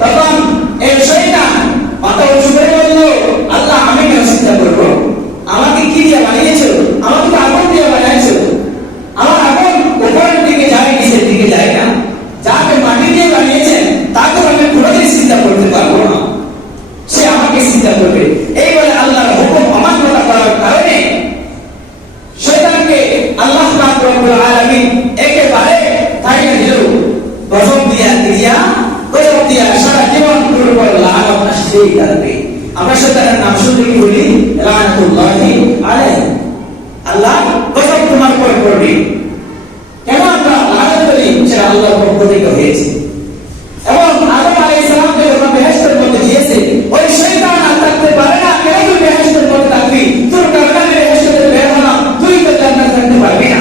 তখন এই শয়তান মাথা উঁচু করে বলল, আল্লাহ আমি কেন চিন্তা করবো? আমাকে কি দিয়ে বানিয়েছো? আমাকে তো আগুন দিয়ে বানিয়েছো। আমার আগুন উপরের দিকে যায়, নিচের দিকে যায় না। যাকে মাটি দিয়ে বানিয়েছেন তাকে আমি কোনোদিন চিন্তা করতে পারবো না, সে আমাকে চিন্তা করবে। এই বলে আল্লাহর হুকুম অমান্য করার কারণে শয়তানকে আল্লাহ পাক রব্বুল আলামিন একেবারে তাড়িয়ে দিল। গজব দিয়া সারা জীবন পুরো লানত আসতেই থাকবে। আমরা শয়তানের নাম শুনলে কি বলি? লানাতুল্লাহি আলাইহি। আল্লাহ গজব তোমার উপর করবে। কেন আমরা লানত বলি? সেটা আল্লাহর পক্ষ থেকে হয়েছে। এবং আদম আলাইহিস সালামকে যখন বেহেশতের মধ্যে দিয়েছে, ওই শয়তান আর থাকতে পারে না। কেন তুই বেহেশতের মধ্যে থাকবি? তোর কারণে বেহেশত থেকে বের হলাম, তুই তো জান্নাতে থাকতে পারবি না।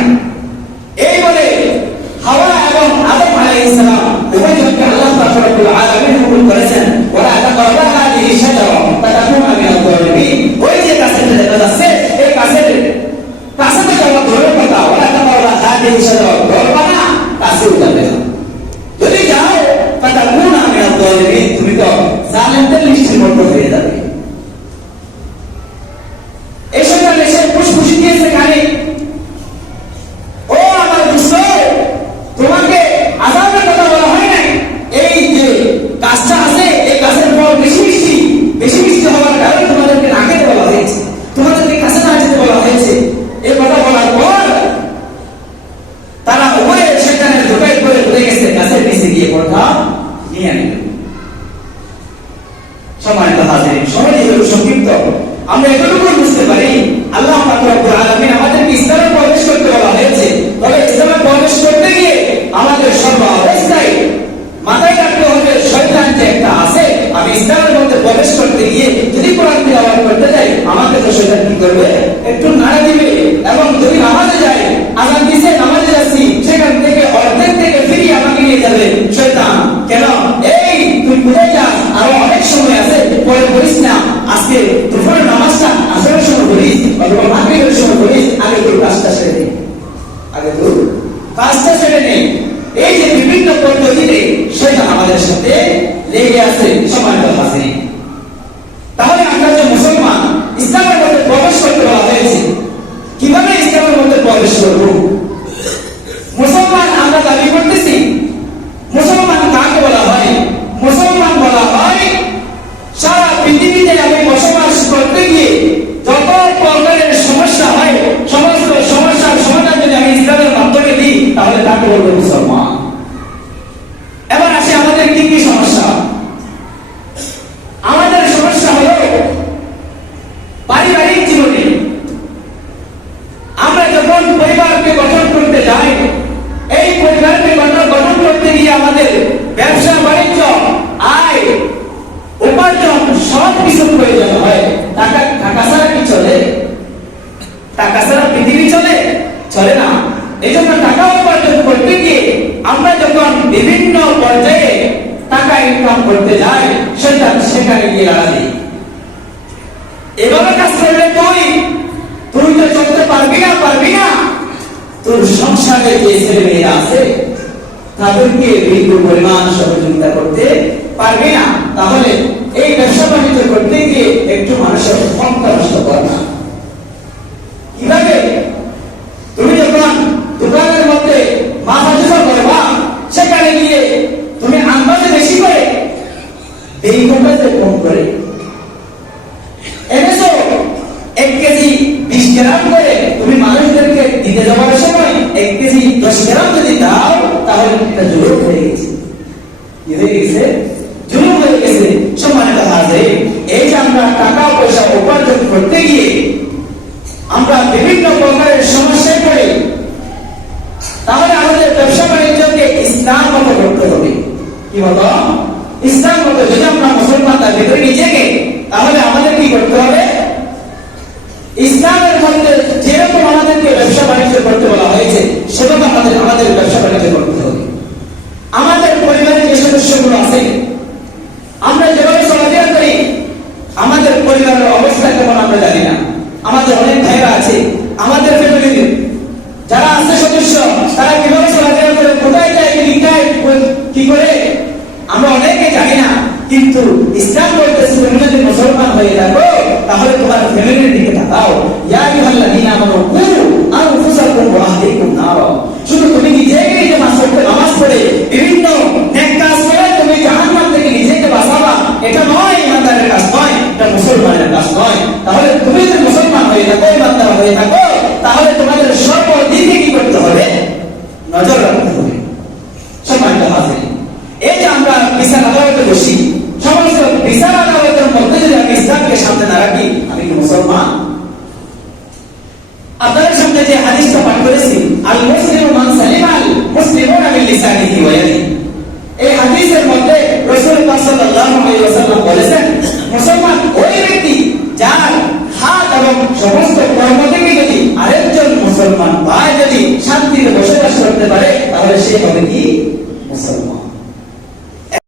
এই বলে হাওয়া এবং আদম আলাইহিস সালাম উভয়জনকে আল্লাহ পাক রব্বুল আলামিন হুকুম করেছেন, ওয়ালা তাকরাবা হাযিহি শাজারা ফাতাকুনা মিনাল যালিমিন। ওই যে গাছটা দেখা যাচ্ছে, এই গাছটা যাওয়া দূরের কথা, ওয়ালা তাকরাবা হাযিহি শাজারা, ধরবা না, কাছে যাবে না। যদি যাও ফাতাকুনা মিনাল যালিমিন, তুমি তো জালিমদের লিস্টের মধ্যে হয়ে যাবে। এই শয়তান এসে ফুসফুসি দিয়েছে কানে, ও আমার দুষ্ট, তোমাকে আযাবের কথা বলা হয় নাই। এই যে গাছটা আছে, এই গাছের ফল বেশি মিষ্টি হওয়ার কারণে তোমাদেরকে না খেতে বলা হয়েছে, তোমাদেরকে কাছে না যেতে বলা হয়েছে। এই কথা বলার পর তারা উভয়ে শয়তানের ধোঁকায় পড়ে পড়ে গেছে, গাছের নিচে গিয়ে পড়া নিয়ে নিল। সম্মানিত হাজিরিন, সময় যেহেতু সংক্ষিপ্ত, আমরা এতটুকু বুঝতে পারি আল্লাহ পাক রব্বুল আলামিন আমাদেরকে ইসলামে প্রবেশ করতে বলা হয়েছে। তবে ইসলামে প্রবেশ করতে গিয়ে আমাদের সর্ব অবস্থায় মাথায় রাখতে হবে, শয়তান যে একটা আছে, আমি ইসলামের মধ্যে প্রবেশ করতে গিয়ে যদি কোরআন তিলাওয়াত করতে যাই, আমাকে তো শয়তান কি করবে? একটু নাড়া দিবে। এবং যদি নামাজে যাই, আযান দিছে, নামাজে যাচ্ছি, সেখান থেকে অর্ধেক থেকে ফিরিয়ে আমাকে নিয়ে যাবে শয়তান। কেন? এই তুই কোথায় যাস? আরো অনেক সময় আছে, পরে বলিস না, আজকে দুপুরের নামাজটা আসরের সময় বলিস অথবা মাগরিবের সময় বলিস, আগে তোর কাজটা সেরে নে, এই যে বিভিন্ন পদ্ধতিতে শয়তান আমাদের সাথে লেগে আছে। সম্মানিত হাজিরিন, তাহলে আমরা যে মুসলমান, ইসলামের মধ্যে প্রবেশ করতে বলা হয়েছে, কিভাবে ইসলামের মধ্যে প্রবেশ করব? মুসলমান আমরা দাবি করতেছি, মুসলমান কাকে বলা হয়? মুসলমান বলা হয় সারা পৃথিবীতে আমি বসবাস করতে গিয়ে যত প্রকারের সমস্যা হয়, সমস্ত সমস্যার সমাধান যদি আমি ইসলামের মাধ্যমে দিই, তাহলে তাকে বলবো মুসলমান। এবার আসে আমাদের কি কি সমস্যা। আমাদের সমস্যা হলো পারিবারিক জীবনে। আমরা যখন পরিবারকে গঠন করতে যাই, এই পরিবারকে গঠন করতে গিয়ে আমাদের ব্যবসা বাণিজ্য, আয় উপার্জন সব কিছু প্রয়োজন হয়। টাকা ছাড়া কি চলে? টাকা ছাড়া পৃথিবী চলে না। এই জন্য টাকা উপার্জন করতে গিয়ে আমরা যখন বিভিন্ন পর্যায়ে টাকা ইনকাম করতে যাই, শয়তান সেখানে গিয়ে দাঁড়াবে। এভাবে কাজ করলে তুই তো চলতে পারবি না। তোর সংসারে যে ছেলে মেয়েরা আছে তাদেরকে বিপুল পরিমাণ সহযোগিতা করতে পারবি না। তাহলে এই ব্যবসা বাণিজ্য করতে গিয়ে একটু মানুষের ক্ষমতা নষ্ট কর না। কিভাবে? তুমি যখন দোকানের মধ্যে মাথা জোড়া করবা, সেখানে গিয়ে তুমি আন্দাজে বেশি করে, এই কথাতে কম করে এনেছো 1 কেজি 20 গ্রাম করে, তুমি মানুষদেরকে দিতে যাওয়ার সময় 1 কেজি 10 গ্রাম যদি দাও, তাহলে এটা জুলুম হয়ে গেছে। কি হয়ে গেছে? জুলুম হয়ে গেছে। সম্মানিত হাজিরিন, এই যে আমরা টাকা পয়সা উপার্জন করতে গিয়ে আমরা বিভিন্ন প্রকারের সমস্যায় পড়ি, তাহলে আমাদের ব্যবসা বাণিজ্যকে ইসলাম মতো করতে হবে। কি বলো? ইসলাম মতো। যদি আমরা মুসলমান দাবি করি নিজেকে, তাহলে আমাদের কি করতে হবে? ইসলামের মধ্যে যেরকম আমাদেরকে ব্যবসা বাণিজ্য করতে বলা হয়েছে, সেরকম আমাদের ব্যবসা বাণিজ্য করতে হবে। আমাদের পরিবারের যে সদস্যগুলো আছে, আমরা যেভাবে চলাফেরা করি, আমাদের পরিবারের অবস্থা কেমন আমরা জানি না। আমাদের অনেক ভাইরা আছে, আমাদের ফ্যামিলির যারা আছে সদস্য, তারা কিভাবে চলাফেরা করে, কোথায় যায়, কি করে, আমরা অনেকে জানি না। দাও, ইয়া আইয়ুহাল্লাযীনা আমানু কু আনফুসাকুম ওয়া আহলিকুম নারা। শুধু তুমি নিজেকে নামাজ পড়ে বিভিন্ন নেক কাজ করে তুমি জাহান্নাম থেকে নিজেকে বাঁচাবা, এটা নয়, ইমানদারের কাজ নয়, এটা মুসলমানের কাজ নয়। তাহলে তুমি যদি মুসলমান হয়ে থাকো, ইমানদার হয়ে থাকো, তাহলে তোমাদের সর্বদিকে কি করতে হবে? নজর রাখতে হবে। সম্মানিত হাজিরিন, এই যে আমরা বিচার আদালতে বসি, সমস্ত বিচার আদালতের মধ্যে যদি আমি ইসলামকে সামনে না রাখি, আমি কি মুসলমান? আপনাদের সামনে যে হাদিসটা পাঠ করেছি, আল মুসলিমু মান সালিমাল মুসলিমুনা মিন লিসানিহি ওয়া ইয়াদিহি, এই হাদিসের মধ্যে রাসূল পাক সাল্লাল্লাহু আলাইহি ওয়াসাল্লাম বলেছেন, মুসলমান ওই ব্যক্তি যার হাত এবং সমস্ত কর্ম থেকে যদি আরেকজন মুসলমান ভাই যদি শান্তিতে বসবাস করতে পারে, তাহলে সে হবে কি? মুসলমান।